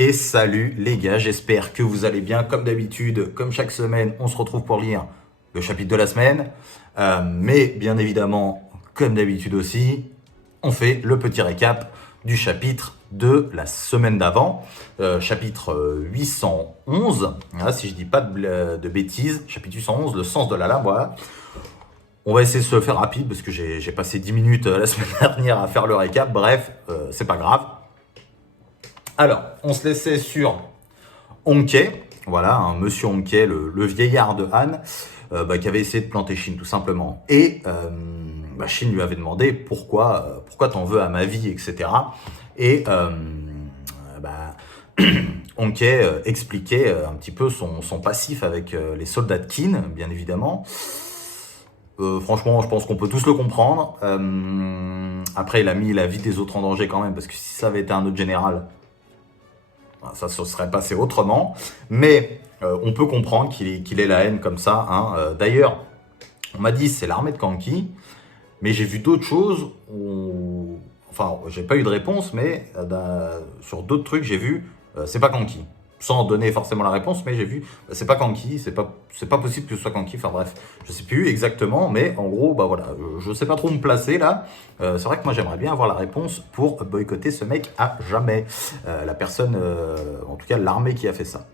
Et salut les gars, j'espère que vous allez bien. Comme d'habitude, comme chaque semaine, on se retrouve pour lire le chapitre de la semaine. Mais bien évidemment, comme d'habitude aussi, on fait le petit récap du chapitre de la semaine d'avant. Chapitre 811, hein, si je dis pas de bêtises, chapitre 811, le sens de la lame, voilà. On va essayer de se faire rapide parce que j'ai passé 10 minutes la semaine dernière à faire le récap. Bref, c'est pas grave. Alors, on se laissait sur Honke, voilà, monsieur Honke, le vieillard de Han, qui avait essayé de planter Shin tout simplement. Et Shin lui avait demandé pourquoi t'en veux à ma vie, etc. Et Honke expliquait un petit peu son passif avec les soldats de Qin, bien évidemment. Franchement, je pense qu'on peut tous le comprendre. Après, il a mis la vie des autres en danger quand même, parce que si ça avait été un autre général, ça se serait passé autrement. Mais on peut comprendre qu'il ait la haine comme ça. Hein. D'ailleurs, on m'a dit c'est l'armée de Kanki, mais j'ai vu d'autres choses où... Enfin, j'ai pas eu de réponse, mais sur d'autres trucs, j'ai vu c'est pas Kanki. Sans donner forcément la réponse, mais j'ai vu, c'est pas Kanki, c'est pas possible que ce soit Kanki, enfin bref, je sais plus exactement, mais en gros, voilà, je sais pas trop me placer là. C'est vrai que moi j'aimerais bien avoir la réponse pour boycotter ce mec à jamais. La personne, en tout cas l'armée qui a fait ça.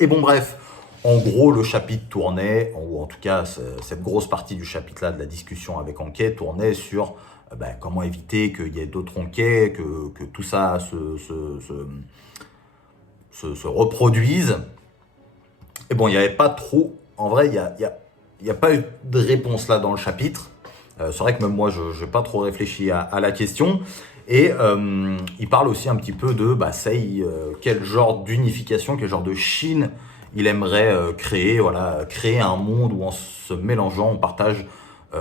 Et bon bref, en gros le chapitre tournait, ou en tout cas cette grosse partie du chapitre là de la discussion avec Honke tournait sur comment éviter qu'il y ait d'autres Honke, que tout ça se reproduisent. Et bon, il n'y avait pas trop... En vrai, il n'y a pas eu de réponse là dans le chapitre. C'est vrai que même moi, je n'ai pas trop réfléchi à la question. Et il parle aussi un petit peu de Sei, quel genre d'unification, quel genre de Chine il aimerait créer. Voilà, créer un monde où en se mélangeant, on partage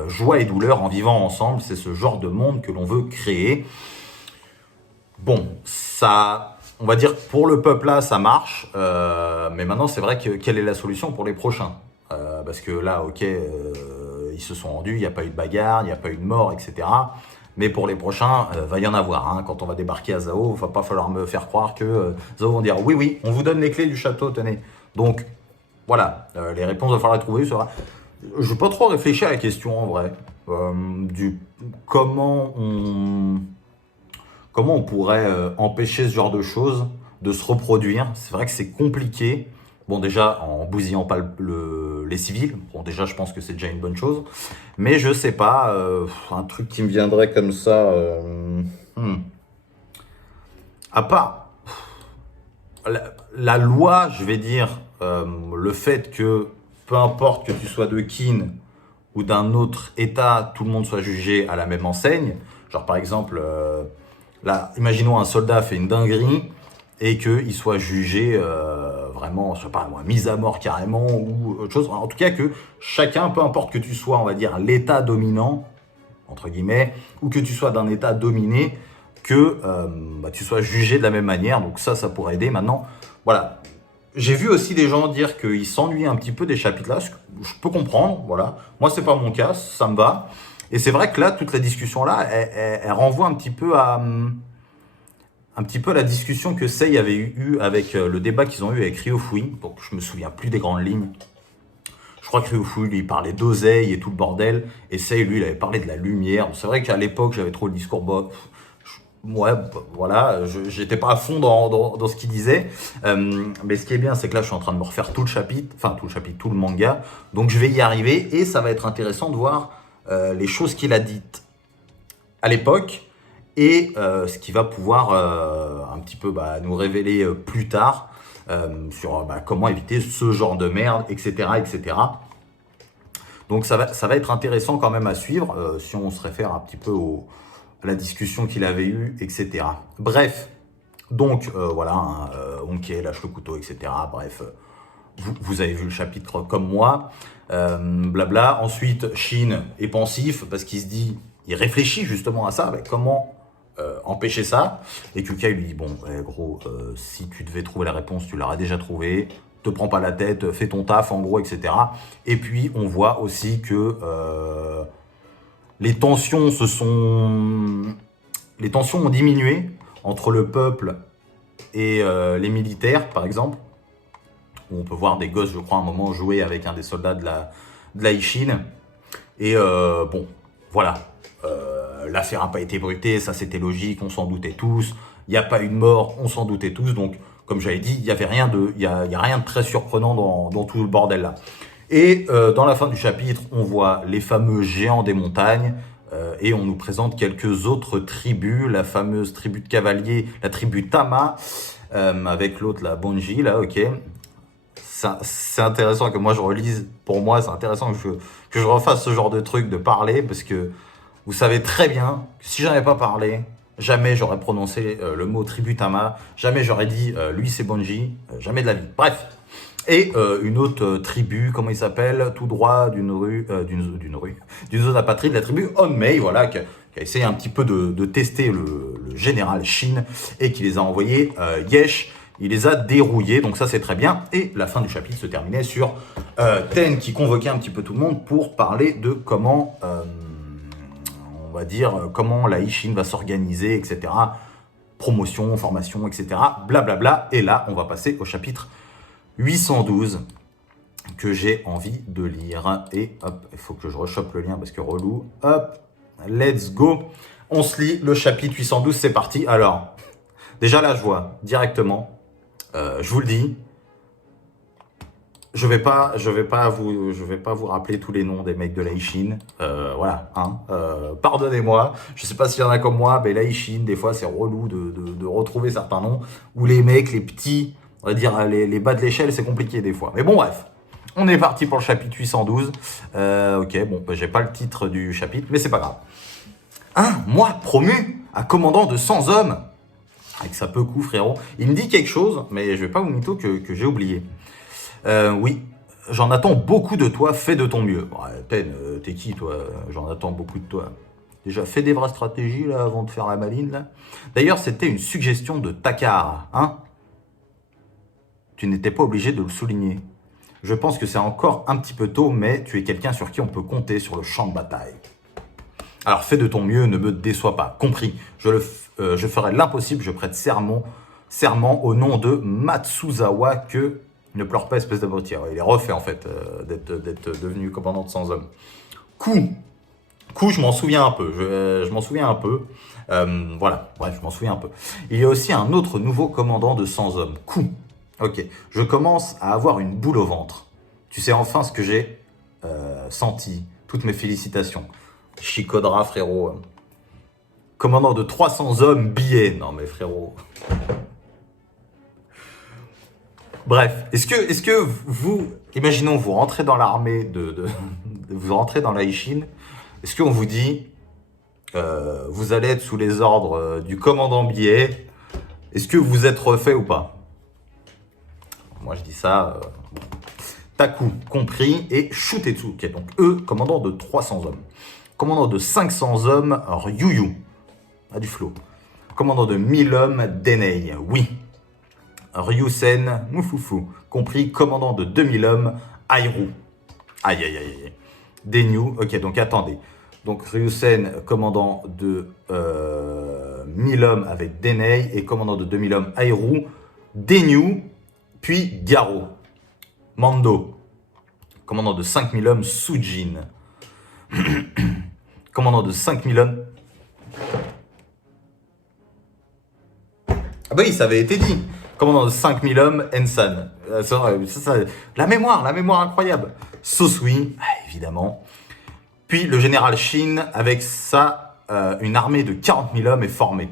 joie et douleur en vivant ensemble. C'est ce genre de monde que l'on veut créer. Bon, ça... On va dire pour le peuple là, ça marche. Mais maintenant, c'est vrai que quelle est la solution pour les prochains parce que là, ok, ils se sont rendus, il n'y a pas eu de bagarre, il n'y a pas eu de mort, etc. Mais pour les prochains, va y en avoir. Hein. Quand on va débarquer à Zhao, il va pas falloir me faire croire que Zhao vont dire oui, oui, on vous donne les clés du château, tenez. Donc voilà, les réponses, il va falloir les trouver. Je ne vais pas trop réfléchir à la question en vrai. Du comment on pourrait empêcher ce genre de choses de se reproduire. C'est vrai que c'est compliqué. Bon, déjà, en bousillant pas les civils. Bon, déjà, je pense que c'est déjà une bonne chose. Mais je sais pas, un truc qui me viendrait comme ça... À part la loi, je vais dire, le fait que peu importe que tu sois de Qin ou d'un autre État, tout le monde soit jugé à la même enseigne. Genre, par exemple... Là, imaginons un soldat fait une dinguerie et qu'il soit jugé vraiment, je sais pas moi, mis à mort carrément ou autre chose. En tout cas, que chacun, peu importe que tu sois, on va dire, l'état dominant, entre guillemets, ou que tu sois d'un état dominé, que tu sois jugé de la même manière. Donc ça pourrait aider. Maintenant, voilà. J'ai vu aussi des gens dire qu'ils s'ennuient un petit peu des chapitres là. Je peux comprendre, voilà. Moi, c'est pas mon cas, ça me va. Et c'est vrai que là, toute la discussion là, elle renvoie un petit peu à la discussion que Sei avait eu avec le débat qu'ils ont eu avec Ryofui. Donc je me souviens plus des grandes lignes. Je crois que Ryofui, lui, il parlait d'oseille et tout le bordel. Et Sei, lui, il avait parlé de la lumière. C'est vrai qu'à l'époque, j'avais trop le discours ouais, voilà, j'étais pas à fond dans ce qu'il disait. Mais ce qui est bien, c'est que là, je suis en train de me refaire tout le manga. Donc je vais y arriver et ça va être intéressant de voir les choses qu'il a dites à l'époque et ce qu'il va pouvoir un petit peu nous révéler plus tard sur comment éviter ce genre de merde, etc. etc. Donc ça va être intéressant quand même à suivre si on se réfère un petit peu à la discussion qu'il avait eue, etc. Bref, donc voilà, Honke lâche le couteau, etc. Bref, vous avez vu le chapitre comme moi. Blabla. Ensuite, Shin est pensif parce qu'il se dit, il réfléchit justement à ça, comment empêcher ça. Et Kyuukai lui dit, bon, gros, si tu devais trouver la réponse, tu l'aurais déjà trouvée. Te prends pas la tête, fais ton taf, en gros, etc. Et puis, on voit aussi que les tensions ont diminué entre le peuple et les militaires, par exemple, où on peut voir des gosses, je crois, à un moment jouer avec un des soldats de la Ishin. Et bon, voilà. L'affaire n'a pas été bruitée, ça c'était logique, on s'en doutait tous. Il n'y a pas eu de mort, on s'en doutait tous. Donc, comme j'avais dit, il n'y a rien de très surprenant dans tout le bordel là. Et dans la fin du chapitre, on voit les fameux géants des montagnes. Et on nous présente quelques autres tribus, la fameuse tribu de cavaliers, la tribu Tama, avec l'autre, la Bonji, là, ok. C'est intéressant que moi je relise, pour moi c'est intéressant que je refasse ce genre de truc, de parler, parce que vous savez très bien que si j'en avais pas parlé, jamais j'aurais prononcé le mot tribu Tama, jamais j'aurais dit lui c'est Bonji, jamais de la vie. Bref. Et une autre tribu, comment il s'appelle, tout droit d'une zone apatride, la tribu Onmei, voilà, qui a essayé un petit peu de tester le général Shin et qui les a envoyés Yesh. Il les a dérouillés, donc ça c'est très bien. Et la fin du chapitre se terminait sur Ten qui convoquait un petit peu tout le monde pour parler de comment, on va dire, comment la Ishin va s'organiser, etc. Promotion, formation, etc. Blablabla. Et là, on va passer au chapitre 812 que j'ai envie de lire. Et hop, il faut que je rechoppe le lien parce que relou. Hop, let's go. On se lit le chapitre 812, c'est parti. Alors, déjà là, je vois directement, je vous le dis, je vais pas vous rappeler tous les noms des mecs de l'Aïchine. Voilà, hein. Pardonnez-moi. Je sais pas s'il y en a comme moi, mais l'Aïchine, des fois, c'est relou de retrouver certains noms. Ou les mecs, les petits, on va dire les bas de l'échelle, c'est compliqué des fois. Mais bon, bref. On est parti pour le chapitre 812. Ok, bon, bah, j'ai pas le titre du chapitre, mais c'est pas grave. Moi, promu à commandant de 100 hommes. Avec sa peu coup, frérot. Il me dit quelque chose, mais je vais pas vous mytho que j'ai oublié. Oui, j'en attends beaucoup de toi, fais de ton mieux. Ouais, Ten, t'es qui toi? J'en attends beaucoup de toi. Déjà, fais des vraies stratégies là avant de faire la maline là. D'ailleurs, c'était une suggestion de Takar, hein? Tu n'étais pas obligé de le souligner. Je pense que c'est encore un petit peu tôt, mais tu es quelqu'un sur qui on peut compter sur le champ de bataille. Alors fais de ton mieux, ne me déçois pas. Compris, je ferai l'impossible, je prête serment au nom de Matsuzawa que... Ne pleure pas, espèce d'abruti. Il est refait en fait d'être devenu commandant de 100 hommes. Coup, je m'en souviens un peu. Je m'en souviens un peu. Voilà, bref, je m'en souviens un peu. Il y a aussi un autre nouveau commandant de 100 hommes. Coup. Ok, je commence à avoir une boule au ventre. Tu sais enfin ce que j'ai senti. Toutes mes félicitations. Chikodra, frérot. Commandant de 300 hommes, billet. Non mais frérot. Bref, est-ce que vous, imaginons vous rentrez dans l'armée vous rentrez dans la Ishin, est-ce qu'on vous dit vous allez être sous les ordres du commandant billet, est-ce que vous êtes refait ou pas? Moi je dis ça, Taku compris et Shutetsu, ok, donc eux, commandant de 300 hommes. Commandant de 500 hommes, Ryuyu, du flow. Commandant de 1000 hommes, Denei, oui. Ryusen Mufufu, compris commandant de 2000 hommes, Airu. Aïe, aïe, aïe, aïe. Denyu, ok, donc attendez. Donc Ryusen, commandant de 1000 hommes avec Denei, et commandant de 2000 hommes, Airu. Denyu, puis Garo. Mando, commandant de 5000 hommes, Sujin. Commandant de 5000 hommes... Ah bah oui, ça avait été dit. Commandant de 5000 hommes, Ensan. La mémoire incroyable. Sosui, évidemment. Puis le général Shin, avec ça, une armée de 40 000 hommes est formée.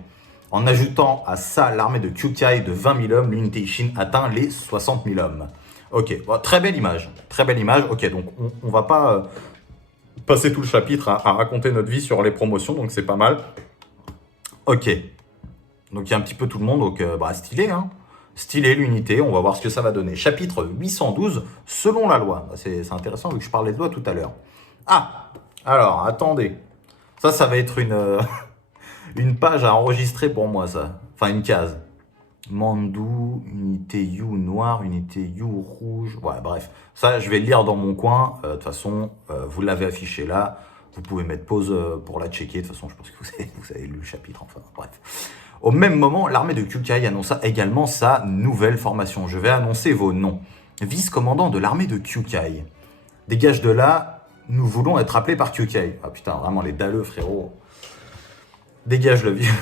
En ajoutant à ça l'armée de Kyukai de 20 000 hommes, l'unité Shin atteint les 60 000 hommes. Ok, bon, très belle image. Très belle image. Ok, donc on va pas passer tout le chapitre à raconter notre vie sur les promotions, donc c'est pas mal. Ok. Donc il y a un petit peu tout le monde, donc stylé, hein. Stylé l'unité, on va voir ce que ça va donner. Chapitre 812, selon la loi. C'est intéressant vu que je parlais de loi tout à l'heure. Ah, alors, attendez. Ça va être une page à enregistrer pour moi, ça. Enfin, une case. Mandu, unité You noir, unité You rouge. Ouais, bref. Ça, je vais le lire dans mon coin. De toute façon, vous l'avez affiché là. Vous pouvez mettre pause pour la checker. De toute façon, je pense que vous avez lu le chapitre. Enfin, bref. Au même moment, l'armée de Kyukai annonça également sa nouvelle formation. Je vais annoncer vos noms. Vice-commandant de l'armée de Kyukai. Dégage de là, nous voulons être appelés par Kyukai. Ah putain, vraiment les dalleux, frérot. Dégage le vieux.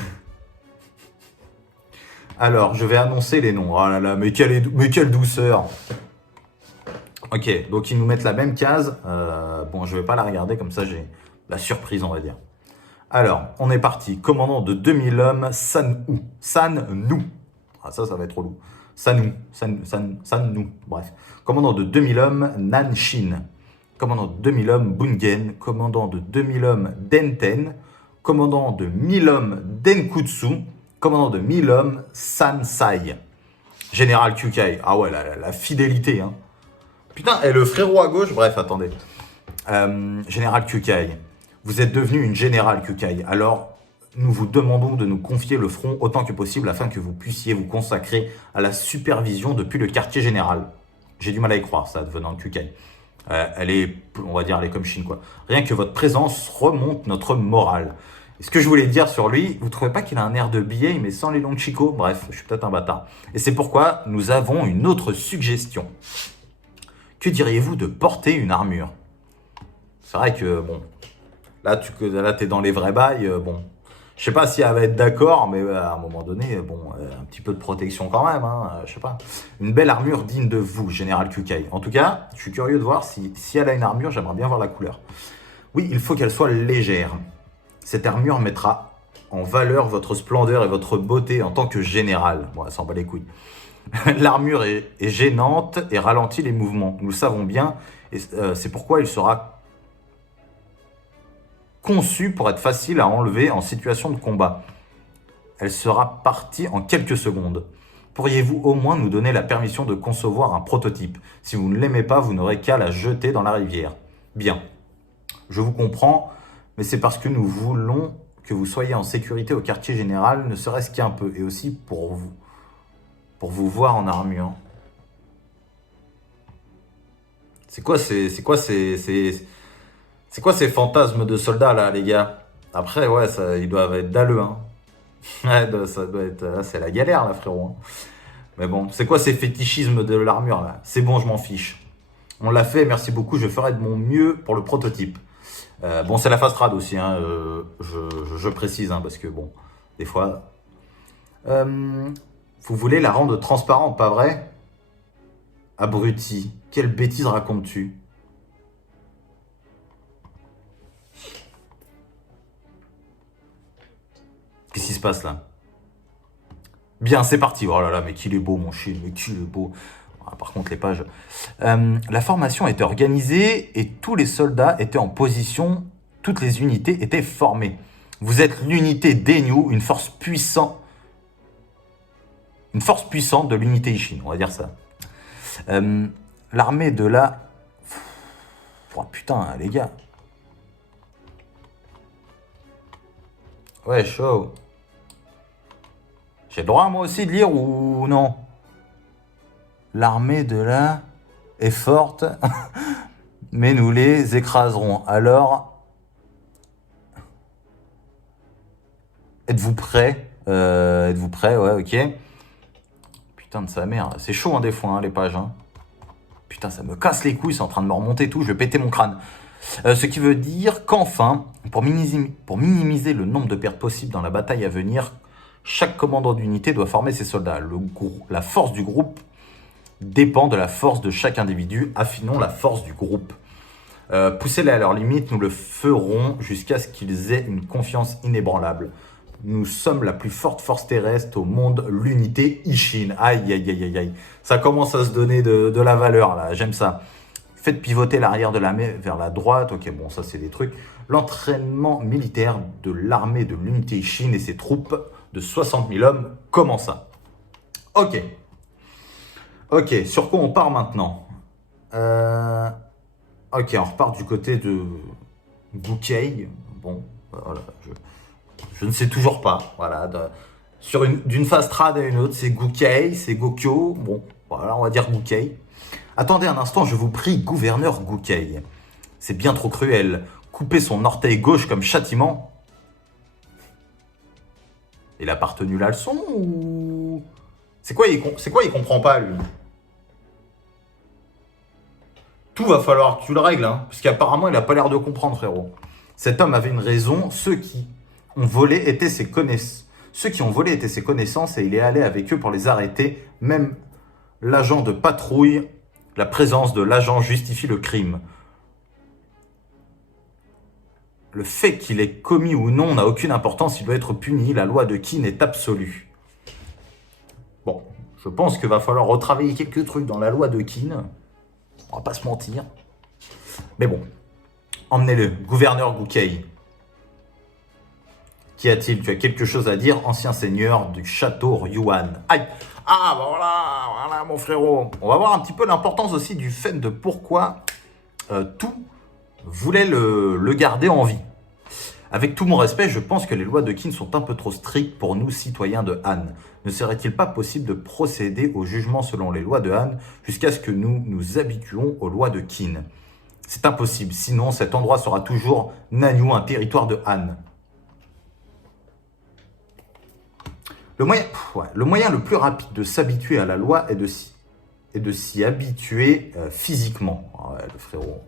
Alors, je vais annoncer les noms. Oh là là, mais quelle douceur. Ok, donc ils nous mettent la même case. Bon, je vais pas la regarder, comme ça j'ai la surprise, on va dire. Alors, on est parti. Commandant de 2000 hommes, San-U. San-Nu. Ah, ça va être trop lourd. San-Nu. Bref. Commandant de 2000 hommes, Nanshin. Commandant de 2000 hommes, Bungen. Commandant de 2000 hommes, Denten. Commandant de 1000 hommes, Denkutsu. Commandant de 1000 hommes, Sansai. Général Kyukai. Ah ouais, la fidélité, hein. Putain, et le frérot à gauche, bref, attendez. Général Kyukai. Vous êtes devenu une générale Kyukai. Alors, nous vous demandons de nous confier le front autant que possible afin que vous puissiez vous consacrer à la supervision depuis le quartier général. J'ai du mal à y croire, ça, devenant Kyukai. Elle est, on va dire, elle est comme Shin, quoi. Rien que votre présence remonte notre morale. Et ce que je voulais dire sur lui, vous trouvez pas qu'il a un air de billet, mais sans les longs chicots? Bref, je suis peut-être un bâtard. Et c'est pourquoi nous avons une autre suggestion. Que diriez-vous de porter une armure? C'est vrai que, bon, là, t'es dans les vrais bails, bon. Je sais pas si elle va être d'accord, mais à un moment donné, bon, un petit peu de protection quand même, hein, je sais pas. Une belle armure digne de vous, Général Kyukai. En tout cas, je suis curieux de voir si elle a une armure, j'aimerais bien voir la couleur. Oui, il faut qu'elle soit légère. Cette armure mettra en valeur votre splendeur et votre beauté en tant que général. Bon, elle s'en bat les couilles. L'armure est gênante et ralentit les mouvements. Nous le savons bien, et c'est pourquoi il sera conçu pour être facile à enlever en situation de combat. Elle sera partie en quelques secondes. Pourriez-vous au moins nous donner la permission de concevoir un prototype? Si vous ne l'aimez pas, vous n'aurez qu'à la jeter dans la rivière. Bien, je vous comprends, mais c'est parce que nous voulons que vous soyez en sécurité au quartier général, ne serait-ce qu'un peu, et aussi pour vous voir en armure. C'est quoi ces fantasmes de soldats là, les gars? Après, ouais, ils doivent être dalleux, hein. Ouais, ça doit être, là, c'est la galère là, frérot. Mais bon, c'est quoi ces fétichismes de l'armure là? C'est bon, je m'en fiche. On l'a fait, merci beaucoup, je ferai de mon mieux pour le prototype. Bon, c'est la phase trad aussi, hein, je précise, hein, parce que bon, des fois... vous voulez la rendre transparente, pas vrai? Abruti, quelle bêtise racontes-tu? Qu'est-ce qui se passe là? Bien, c'est parti. Oh là là, mais qu'il est beau mon chien, mais qu'il est beau. Ah, par contre, les pages... la formation était organisée et tous les soldats étaient en position, toutes les unités étaient formées. Vous êtes l'unité Denyu, une force puissante de l'unité Ishin, on va dire ça. L'armée de la... Oh, putain, les gars. Ouais, chaud. J'ai le droit, moi aussi, de lire ou non? L'armée de la... est forte, mais nous les écraserons. Alors, êtes-vous prêts? Êtes-vous prêts? Ouais, ok. Putain de sa mère, c'est chaud hein, des fois, hein, les pages. Hein. Putain, ça me casse les couilles, c'est en train de me remonter tout, je vais péter mon crâne. Ce qui veut dire qu'enfin, pour minimiser le nombre de pertes possibles dans la bataille à venir, chaque commandant d'unité doit former ses soldats. La force du groupe dépend de la force de chaque individu. Affinons la force du groupe. Poussez-les à leur limite, nous le ferons jusqu'à ce qu'ils aient une confiance inébranlable. Nous sommes la plus forte force terrestre au monde, l'unité Ishin. Aïe, aïe, aïe, aïe, aïe. Ça commence à se donner de la valeur, là. J'aime ça. Faites pivoter l'arrière de l'armée vers la droite. Ok, bon, ça, c'est des trucs. L'entraînement militaire de l'armée de l'unité Ishin et ses troupes de 60 000 hommes commença. Ok. Ok, sur quoi on part maintenant? Ok, on repart du côté de Gukei. Bon, voilà, je ne sais toujours pas. Voilà, d'une phase trad à une autre, c'est Gukei, c'est Gokyo. Bon, voilà, on va dire Gukei. Attendez un instant, je vous prie, gouverneur Gukei. C'est bien trop cruel. Couper son orteil gauche comme châtiment. Il a pas retenu la leçon ou... C'est quoi, il comprend pas, lui? Tout va falloir que tu le règles, hein, parce qu'apparemment, il a pas l'air de comprendre, frérot. Cet homme avait une raison, ceux qui ont volé étaient ses connaissances. Ceux qui ont volé étaient ses connaissances et il est allé avec eux pour les arrêter. Même l'agent de patrouille, la présence de l'agent justifie le crime. Le fait qu'il ait commis ou non n'a aucune importance, il doit être puni. La loi de Keene est absolue. Bon, je pense qu'il va falloir retravailler quelques trucs dans la loi de Keene. On va pas se mentir. Mais bon, emmenez-le. Gouverneur Gouquet. Qu'y a-t-il? Tu as quelque chose à dire, ancien seigneur du château Ryuan. Aïe! Ah, bah voilà, mon frérot. On va voir un petit peu l'importance aussi du fait de pourquoi tout voulait le garder en vie. Avec tout mon respect, je pense que les lois de Keene sont un peu trop strictes pour nous, citoyens de Han. Ne serait-il pas possible de procéder au jugement selon les lois de Han jusqu'à ce que nous nous habituions aux lois de Keene? C'est impossible, sinon cet endroit sera toujours Nanyue, un territoire de Han. Le moyen le plus rapide de s'habituer à la loi est de s'y habituer physiquement. Ah ouais, le frérot.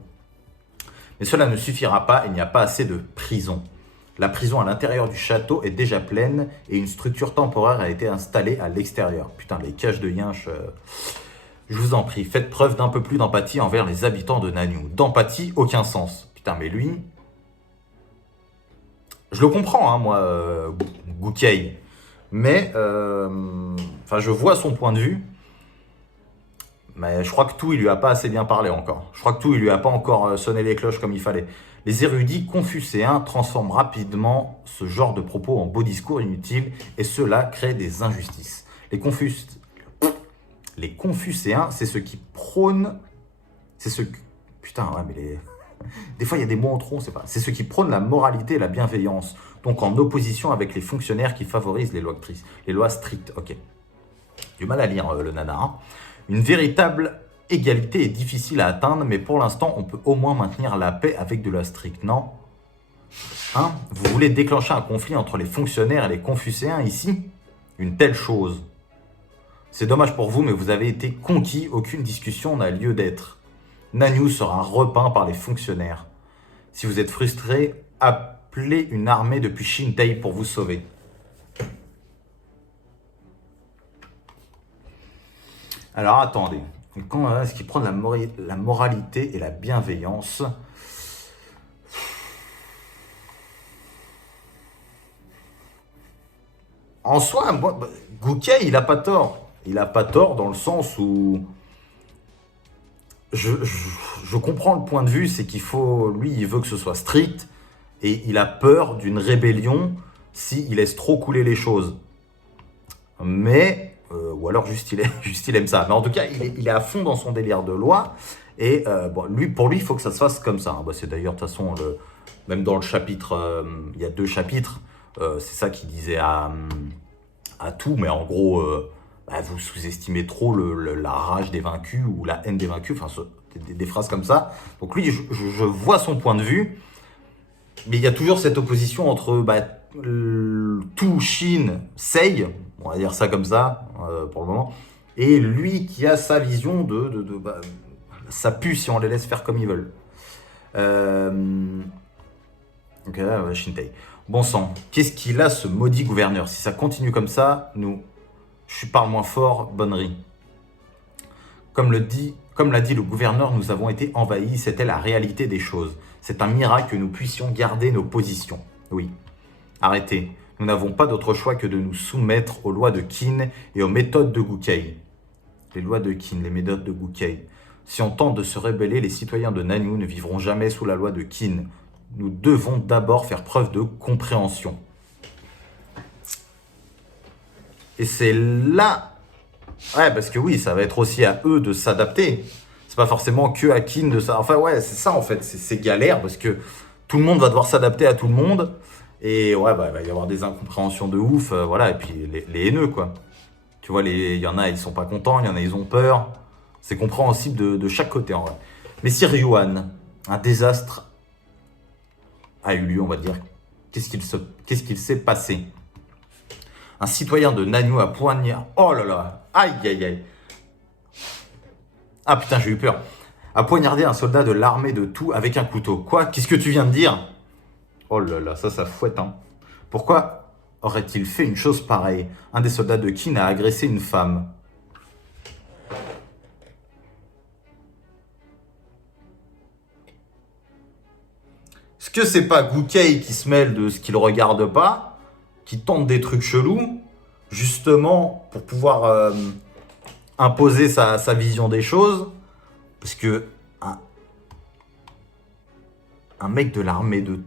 Mais cela ne suffira pas, il n'y a pas assez de prison. La prison à l'intérieur du château est déjà pleine et une structure temporaire a été installée à l'extérieur. Putain, les cages de Yinche, je vous en prie, faites preuve d'un peu plus d'empathie envers les habitants de Nanyue. D'empathie, aucun sens. Putain, mais lui, je le comprends, hein, moi, Gouquet. Mais, je vois son point de vue. Mais je crois que tout, il lui a pas assez bien parlé encore. Je crois que tout, il lui a pas encore sonné les cloches comme il fallait. Les érudits confucéens transforment rapidement ce genre de propos en beaux discours inutiles et cela crée des injustices. Les confucéens, c'est ceux qui prônent... C'est ceux... Putain, ouais, mais des fois, il y a des mots en trop, on sait pas. C'est ceux qui prônent la moralité et la bienveillance. Donc en opposition avec les fonctionnaires qui favorisent les lois strictes. Ok. Du mal à lire le nana. Hein. Une véritable égalité est difficile à atteindre, mais pour l'instant, on peut au moins maintenir la paix avec de la stricte, non? Hein? Vous voulez déclencher un conflit entre les fonctionnaires et les confucéens ici? Une telle chose. C'est dommage pour vous, mais vous avez été conquis, aucune discussion n'a lieu d'être. Nanyue sera repeint par les fonctionnaires. Si vous êtes frustré, appelez une armée depuis Shintei pour vous sauver. Alors attendez, quand est-ce qu'il prend la moralité et la bienveillance? En soi, Gouquet, il a pas tort. Il a pas tort dans le sens où je comprends le point de vue, c'est qu'il faut, lui, il veut que ce soit strict et il a peur d'une rébellion s'il laisse trop couler les choses. Mais ou alors juste il aime ça. Mais en tout cas, il est à fond dans son délire de loi. Et pour lui, il faut que ça se fasse comme ça. Hein. C'est d'ailleurs, de toute façon, même dans le chapitre, il y a 2 chapitres, c'est ça qu'il disait à tout. Mais en gros, vous sous-estimez trop la rage des vaincus ou la haine des vaincus. Enfin, des phrases comme ça. Donc lui, je vois son point de vue. Mais il y a toujours cette opposition entre tout Chine, Sei, on va dire ça comme ça pour le moment, et lui qui a sa vision ça pue si on les laisse faire comme ils veulent. Ok, Shintei. Bon sang, qu'est-ce qu'il a ce maudit gouverneur? Si ça continue comme ça, je parle moins fort, bonnerie. Comme l'a dit le gouverneur, nous avons été envahis, c'était la réalité des choses. C'est un miracle que nous puissions garder nos positions. Oui. Arrêtez. Nous n'avons pas d'autre choix que de nous soumettre aux lois de Keene et aux méthodes de Gouquet. Les lois de Keene, les méthodes de Gouquet. Si on tente de se rebeller, les citoyens de Nanyue ne vivront jamais sous la loi de Keene. Nous devons d'abord faire preuve de compréhension. Et c'est là... Ouais, parce que oui, ça va être aussi à eux de s'adapter. C'est pas forcément que à Keene de ça. Enfin, ouais, c'est ça en fait. C'est galère parce que tout le monde va devoir s'adapter à tout le monde. Et ouais, il va y avoir des incompréhensions de ouf. Voilà, et puis les haineux, quoi. Tu vois, il y en a, ils sont pas contents. Il y en a, ils ont peur. C'est compréhensible de chaque côté, en vrai. Mais si Ryuan, un désastre a eu lieu, on va dire, qu'est-ce qu'il s'est passé? Un citoyen de Nanyue a poignardé... Oh là là. Aïe, aïe, aïe. Ah putain, j'ai eu peur. A poignardé un soldat de l'armée de tout avec un couteau. Quoi? Qu'est-ce que tu viens de dire? Oh là là, ça fouette, hein. Pourquoi aurait-il fait une chose pareille? Un des soldats de Qin a agressé une femme. Est-ce que c'est pas Gouquet qui se mêle de ce qu'il regarde pas, qui tente des trucs chelous, justement pour pouvoir imposer sa vision des choses? Parce que un mec de l'armée de...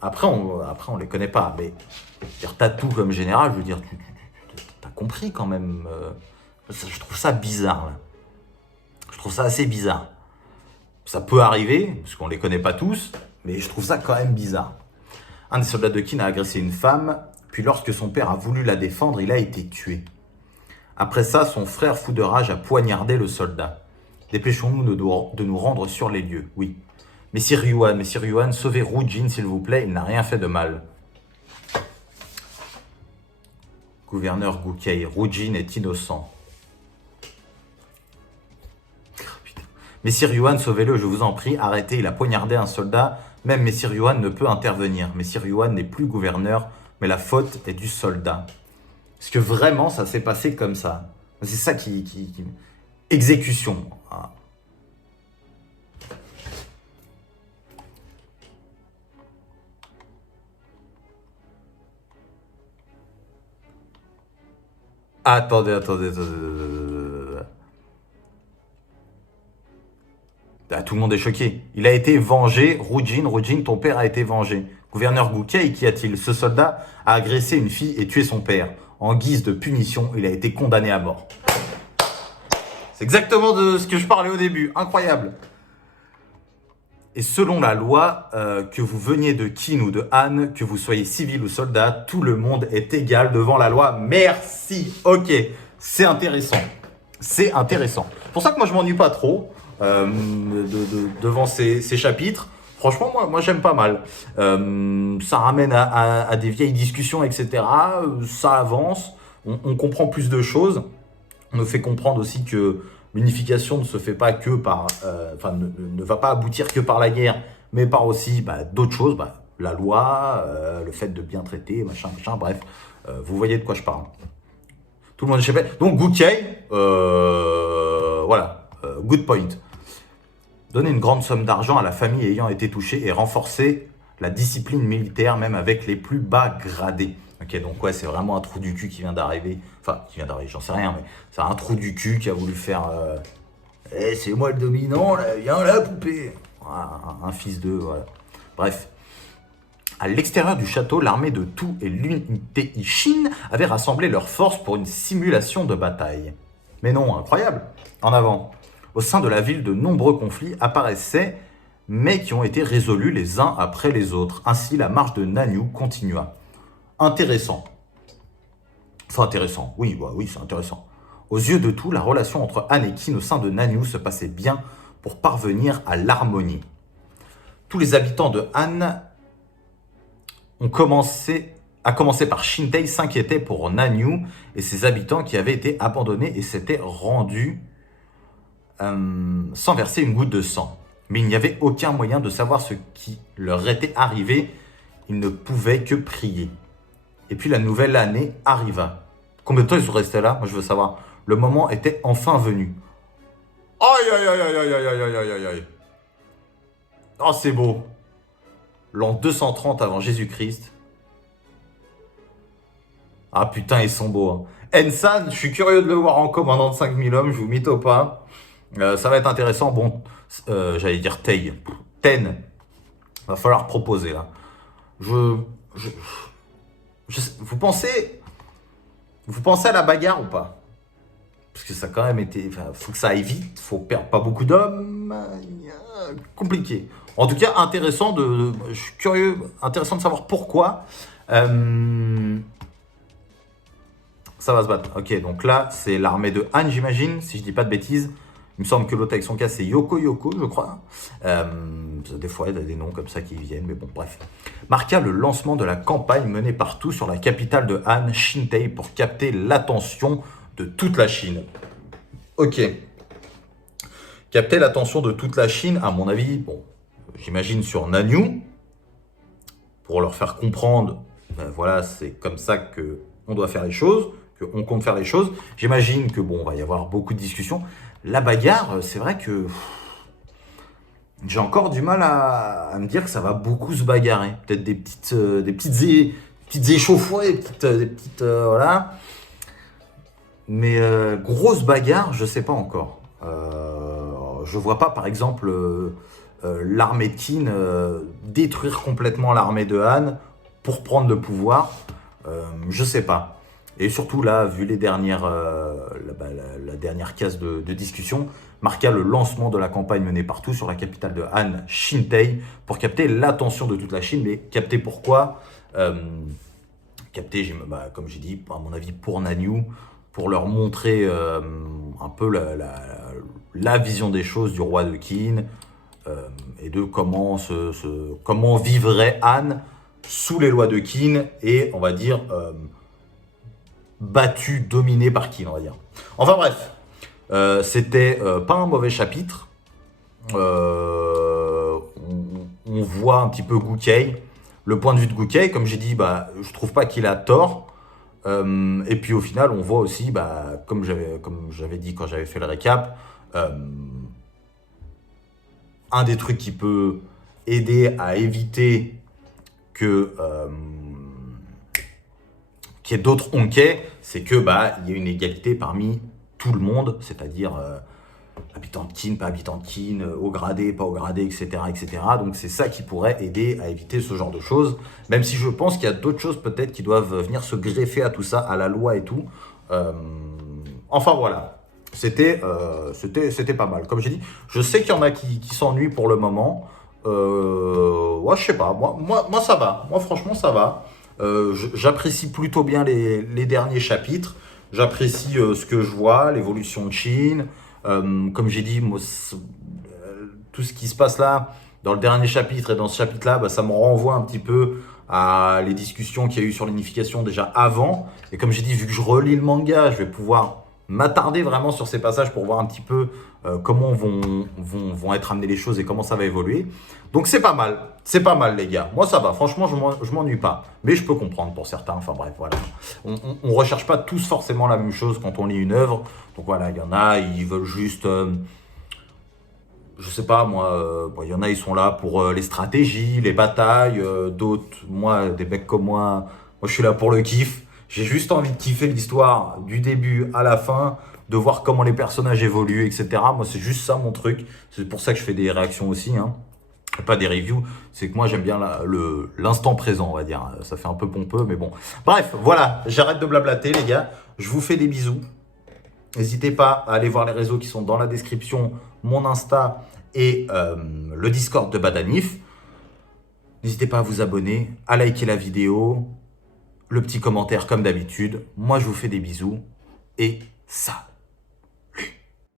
Après, on les connaît pas, mais dire tatou comme général, je veux dire, t'as compris quand même. Je trouve ça bizarre, là. Je trouve ça assez bizarre. Ça peut arriver, parce qu'on les connaît pas tous, mais je trouve ça quand même bizarre. Un des soldats de Qin a agressé une femme, puis lorsque son père a voulu la défendre, il a été tué. Après ça, son frère, fou de rage, a poignardé le soldat. Dépêchons-nous de nous rendre sur les lieux, oui. Messire Yuan, sauvez Rujin, s'il vous plaît, il n'a rien fait de mal. Gouverneur Gouquet, Rujin est innocent. Messire Yuan, sauvez-le, je vous en prie, arrêtez, il a poignardé un soldat, même Messire Yuan ne peut intervenir. Messire Yuan n'est plus gouverneur, mais la faute est du soldat. Est-ce que vraiment ça s'est passé comme ça? C'est ça qui... Exécution. Attendez. Ah, tout le monde est choqué. Il a été vengé. Rujin, ton père a été vengé. Gouverneur Gouquet, qu'y a-t-il? Ce soldat a agressé une fille et tué son père. En guise de punition, il a été condamné à mort. C'est exactement de ce que je parlais au début. Incroyable. Et selon la loi, que vous veniez de Qin ou de Han, que vous soyez civil ou soldat, tout le monde est égal devant la loi. Merci. Ok, c'est intéressant. C'est intéressant. C'est pour ça que moi, je m'ennuie pas trop devant ces chapitres. Franchement, moi j'aime pas mal. Ça ramène à des vieilles discussions, etc. Ça avance. On comprend plus de choses. On nous fait comprendre aussi que l'unification ne se fait pas que par... ne va pas aboutir que par la guerre, mais par aussi d'autres choses. La loi, le fait de bien traiter, machin, bref. Vous voyez de quoi je parle. Tout le monde est chez. Donc, Gouquet, voilà, good point. Donner une grande somme d'argent à la famille ayant été touchée et renforcer la discipline militaire, même avec les plus bas gradés. Ok, donc ouais, c'est vraiment un trou du cul qui vient d'arriver. Enfin, qui vient d'arriver, j'en sais rien, mais c'est un trou du cul qui a voulu faire... c'est moi le dominant, là, viens la poupée. Voilà, un fils de... Voilà. Bref. À l'extérieur du château, l'armée de Tu et l'unité Ishin avaient rassemblé leurs forces pour une simulation de bataille. Mais non, incroyable. En avant. Au sein de la ville, de nombreux conflits apparaissaient, mais qui ont été résolus les uns après les autres. Ainsi, la marche de Nanyue continua. Intéressant. Enfin, intéressant. Oui, c'est intéressant. Aux yeux de tous, la relation entre Han et Qin au sein de Nanyue se passait bien pour parvenir à l'harmonie. Tous les habitants de Han, à commencer par Shintei, s'inquiétaient pour Nanyue et ses habitants qui avaient été abandonnés et s'étaient rendus sans verser une goutte de sang. Mais il n'y avait aucun moyen de savoir ce qui leur était arrivé. Ils ne pouvaient que prier. Et puis la nouvelle année arriva. Combien de temps ils sont restés là? Moi je veux savoir. Le moment était enfin venu. Aïe. Oh c'est beau. L'an 230 avant Jésus-Christ. Ah putain ils sont beaux. Hein. Ensan, je suis curieux de le voir en commandant de 5000 hommes, je vous mytho pas. Ça va être intéressant. Bon, j'allais dire Ten. Va falloir proposer là. Vous pensez à la bagarre ou pas? Parce que ça a quand même été... faut que ça aille vite, faut perdre pas beaucoup d'hommes. Compliqué. En tout cas, intéressant je suis curieux, intéressant de savoir pourquoi. Ça va se battre. Ok, donc là, c'est l'armée de Han, j'imagine, si je dis pas de bêtises. Il me semble que l'autre avec son cas, c'est Yoko Yoko, je crois. Des fois, il y a des noms comme ça qui viennent, mais bon, bref. Marqua le lancement de la campagne menée partout sur la capitale de Han, Shintei, pour capter l'attention de toute la Chine. Ok. Capter l'attention de toute la Chine, à mon avis, bon, j'imagine sur Nanyue, pour leur faire comprendre, ben voilà, c'est comme ça qu'on doit faire les choses, qu'on compte faire les choses. J'imagine que, bon, va y avoir beaucoup de discussions. La bagarre, c'est vrai que j'ai encore du mal à me dire que ça va beaucoup se bagarrer. Peut-être des petites échauffourées, voilà. Mais grosse bagarre, je sais pas encore. Je vois pas, par exemple, l'armée de Qin détruire complètement l'armée de Han pour prendre le pouvoir. Je sais pas. Et surtout là, vu les dernières, la dernière case de discussion, marqua le lancement de la campagne menée partout sur la capitale de Han, Shintei, pour capter l'attention de toute la Chine. Mais capter pourquoi Capter, comme j'ai dit, à mon avis, pour Nanyue, pour leur montrer un peu la vision des choses du roi de Qin et de comment vivrait Han sous les lois de Qin et, on va dire, battu, dominé par Qin, on va dire. Enfin bref, c'était pas un mauvais chapitre. On voit un petit peu Goukai. Le point de vue de Goukai, comme j'ai dit, je trouve pas qu'il a tort. Et puis au final, on voit aussi, comme j'avais dit quand j'avais fait le récap, un des trucs qui peut aider à éviter que qu'il y ait d'autres Honkei, c'est que il y a une égalité parmi tout le monde, c'est-à-dire habitants de Qin, pas habitants de Qin, haut gradé, pas haut gradé, etc., etc. Donc c'est ça qui pourrait aider à éviter ce genre de choses, même si je pense qu'il y a d'autres choses peut-être qui doivent venir se greffer à tout ça, à la loi et tout. Enfin voilà, c'était pas mal. Comme j'ai dit, je sais qu'il y en a qui s'ennuient pour le moment. Ouais, je sais pas, moi ça va, moi franchement ça va. J'apprécie plutôt bien les derniers chapitres. J'apprécie ce que je vois, l'évolution de Chine. Comme j'ai dit, moi, tout ce qui se passe là, dans le dernier chapitre et dans ce chapitre-là, ça me renvoie un petit peu à les discussions qu'il y a eu sur l'unification déjà avant. Et comme j'ai dit, vu que je relis le manga, je vais pouvoir m'attarder vraiment sur ces passages pour voir un petit peu comment vont être amenées les choses et comment ça va évoluer. Donc c'est pas mal les gars. Moi ça va, franchement je m'ennuie pas. Mais je peux comprendre pour certains, enfin bref, voilà. On recherche pas tous forcément la même chose quand on lit une œuvre. Donc voilà, il y en a, ils veulent juste... je sais pas moi, il y en a ils sont là pour les stratégies, les batailles, d'autres, moi, des mecs comme moi je suis là pour le kiff. J'ai juste envie de kiffer l'histoire du début à la fin, de voir comment les personnages évoluent, etc. Moi c'est juste ça mon truc, c'est pour ça que je fais des réactions aussi, hein. Pas des reviews, c'est que moi j'aime bien l'instant présent, on va dire. Ça fait un peu pompeux, mais bon. Bref, voilà, j'arrête de blablater les gars, je vous fais des bisous. N'hésitez pas à aller voir les réseaux qui sont dans la description, mon Insta et le Discord de Badanif. N'hésitez pas à vous abonner, à liker la vidéo, le petit commentaire comme d'habitude. Moi, je vous fais des bisous et ça.